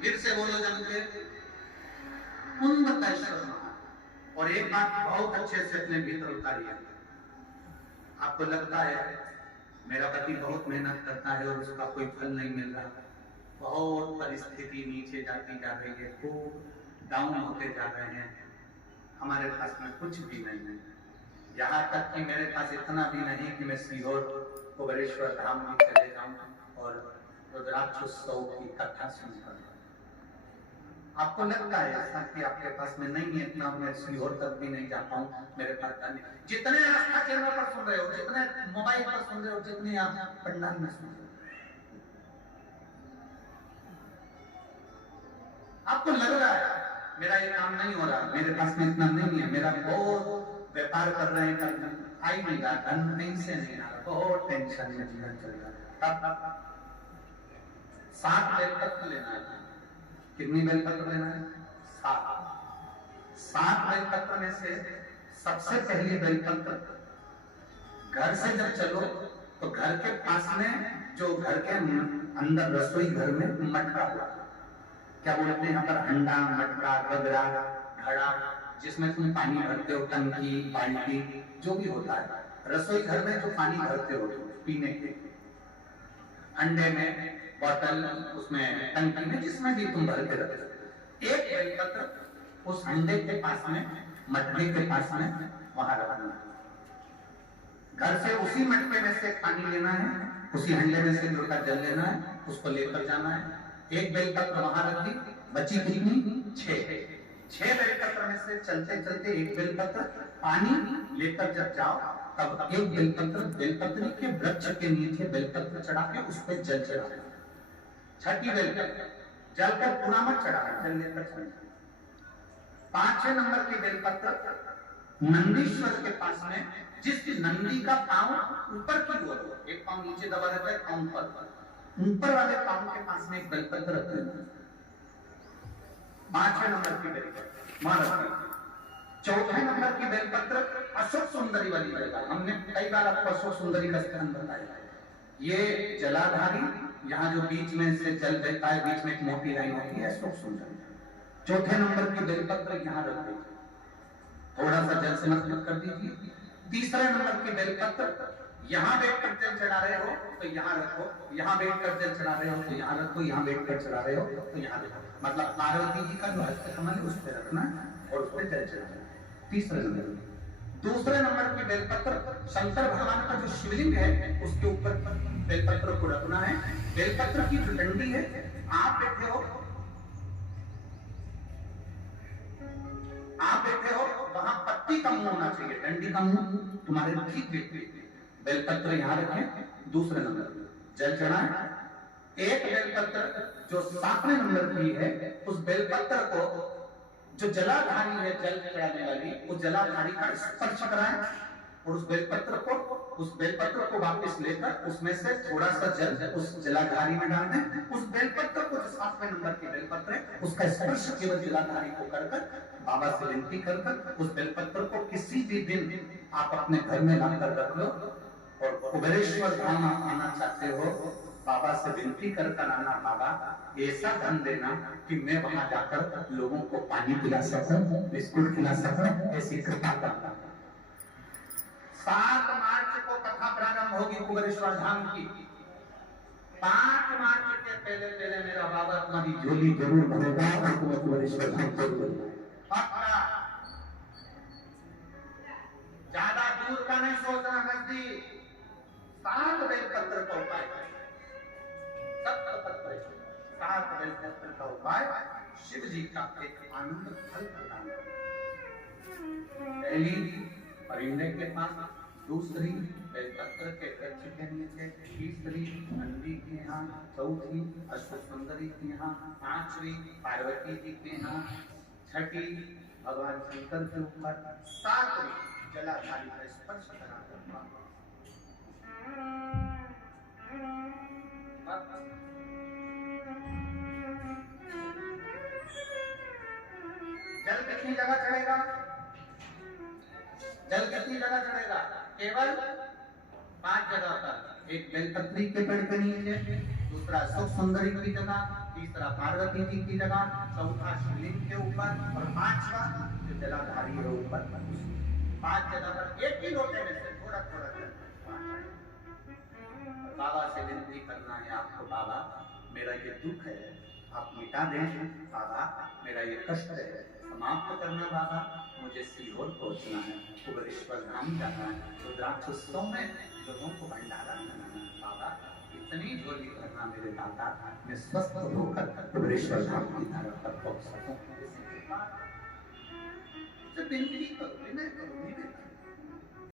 फिर से बोलो जम के, कुंभकर्ण। और एक बात बहुत अच्छे से अपने भीतर उतारिए। आपको लगता है मेरा पति बहुत मेहनत करता है और उसका कोई फल नहीं मिल रहा, बहुत परिस्थिति नीचे जाती जा रही है, खूब डाउन होते जा रहे हैं, हमारे पास में कुछ भी नहीं है, यहाँ तक कि मेरे पास इतना भी नहीं कि मैं सीहोर कुबेरेश्वर धाम में चले जाऊं और रुद्राक्षोत्सव की कथा सुनकर। आपको लगता है ऐसा कि आपके पास में नहीं है, इतना मैं सीहोर तक भी नहीं जा पाऊं, मेरे पास नहीं। जितने आस्था चैनल पर सुन रहे हो, जितने मोबाइल पर सुन रहे हो, जितने आप पंडाल में सुन रहे हो, आपको लग रहा है मेरा ये काम नहीं हो रहा, मेरे पास में इतना नहीं है, मेरा बहुत व्यापार कर रहे हैं, आई नहीं रहा, धन नहीं से नहीं आ रहा, बहुत टेंशन में जीवन चल रहा है। 7 बेलपत्र लेना है। कितनी बेलपत्र लेना है? 7 बेलपत्र में से सबसे पहली बेलपत्र, घर से जब चलो तो घर के पास में जो घर के अंदर रसोई घर में मटका हुआ, क्या बोलते हैं यहाँ पर, हंडा, मटका, गगरा, घड़ा, जिसमें तुम पानी भरते हो, टंकी, बाल्टी, जो भी होता है रसोई घर में जो पानी भरते हो पीने के, अंडे में, बोतल, उसमें टंकी में, जिसमें भी तुम भर के रखते हो, एक बेलपत्र उस हंडे के पास में, मटके के पास में वहां रखना है। घर से उसी मटके में से पानी लेना है, उसी हंडे में से लोटा जल लेना है, उसको लेकर जाना है। एक बेलपत्र वहां रख दी, बची कितनी? 6 बेलपत्र में से चलते चलते एक बेलपत्र पानी लेकर जब जाओ तब एक बेलपत्र बेलपत्री के वृक्ष के नीचे बेलपत्र चढ़ा के उस पर जल चढ़ा। 6ठी बेलपत्र जल पर पूरा मत चढ़ा, जल लेकर चढ़ा। 5 नंबर की बेलपत्र नंदीश्वर के पास में, जिस नंदी का पांव ऊपर की ओर हो, एक पांव नीचे दबा रहता है, पांव ऊपर वाले पांव के पास में एक बेलपत्र रख देना। 5 नंबर की बेलपत्र मां रखना। 4थे नंबर की बेलपत्र अशोक सुंदरी वाली बेलपत्र, हमने कई बार आपको अशोक सुंदरी का स्थान बताया। ये जलाधारी, यहाँ जो बीच में से जल बहता है, बीच में एक मोटी लाइन होती है, अशोक सुंदरी। 4थे नंबर की बेलपत्र यहाँ रख दीजिए, थोड़ा सा जल से मत कर दीजिए। 3रे नंबर की बेलपत्र यहाँ बैठ कर जल चढ़ा रहे हो तो यहाँ रखो, यहाँ बैठ कर जल चढ़ा रहे हो तो यहाँ रखो, यहाँ बैठ कर चढ़ा रहे हो तो यहाँ रखो, मतलब पार्वती जी का जो हस्त कमल है उस पर रखना और उस पर जल चढ़ाना। 3रे नंबर। 2रे नंबर की बेलपत्र शंकर भगवान का जो शिवलिंग है उसके ऊपर बेलपत्र को रखना है। बेलपत्र की जो डंडी है, आप बैठे हो वहां पत्ती का मुंह होना चाहिए, डंडी का मुंह तुम्हारे ठीक देखते। बेलपत्र यहाँ रखें। 2रे नंबर जल चढ़ाएं। एक बेलपत्र जो 7वें नंबर की है, उस बेलपत्र को जो जलाधारी है, जल चढ़ाने वाली, उस जलाधारी का स्पर्श कराएं और उस बेलपत्र को वापस लेकर उसमें से थोड़ा सा जल उस जलाधारी में डाल दें। उस बेलपत्र को, जो 7वें नंबर की बेलपत्र है, उसका स्पर्श केवल जलाधारी को कर बाबा से विनती कर उस बेलपत्र को किसी भी दिन आप अपने घर में लाकर रख लो और कुबेरेश्वर धाम आना चाहते हो, बाबा से विनती कर आना, बाबा ऐसा धन देना कि मैं वहां जाकर लोगों को पानी पिला सकूं, बिस्कुट खिला सकूं, ऐसी कृपा करना। 7 मार्च को कथा प्रारंभ होगी कुबेरेश्वर धाम की। 5 मार्च के पहले मेरा बाबा तुम्हारी झोली जरूर भरेगा और तुम्हें कुबेरेश्वर धाम जरूर पक्का। ज्यादा दूर का नहीं सोचना, नजदीक। 7 बेलपत्र का उपाय, 7 बेलपत्र का उपाय शिव जी का एक आनंद फल प्रदान करना। पहली परिंदे के पास, 2री बेलपत्र के वृक्ष के नीचे, 3री नंदी के यहाँ, 4थी अशोक सुंदरी के यहाँ, 5वीं पार्वती जी के यहाँ, 6ठी भगवान शंकर के ऊपर, 7वीं जलाधारी का स्पर्श करा करना। जल कितनी जगह चढ़ेगा? केवल 5 जगह पर। एक बेलपत्री के पेड़ के नीचे, दूसरा सुख सुंदरी की जगह, तीसरा पार्वती जी की जगह, चौथा शिवलिंग के ऊपर और पांचवा जो जलाधारी है ऊपर। 5 जगह पर एक ही लोटे में से थोड़ा थोड़ा जल बाबा से विनती करना है आपको, बाबा मेरा ये दुख है आप मिटा दें, बाबा मेरा ये कष्ट है समाप्त करना, बाबा मुझे सीहोर पहुंचना है, कुबेरेश्वर धाम जाना है, रुद्राक्ष उत्सव में लोगों को भंडारा कराना है, बाबा इतनी झोली करना मेरे दाता, मैं स्वस्थ होकर कुबेरेश्वर धाम की तरफ तक पहुंच सकूं। विनती करो, विनय करो,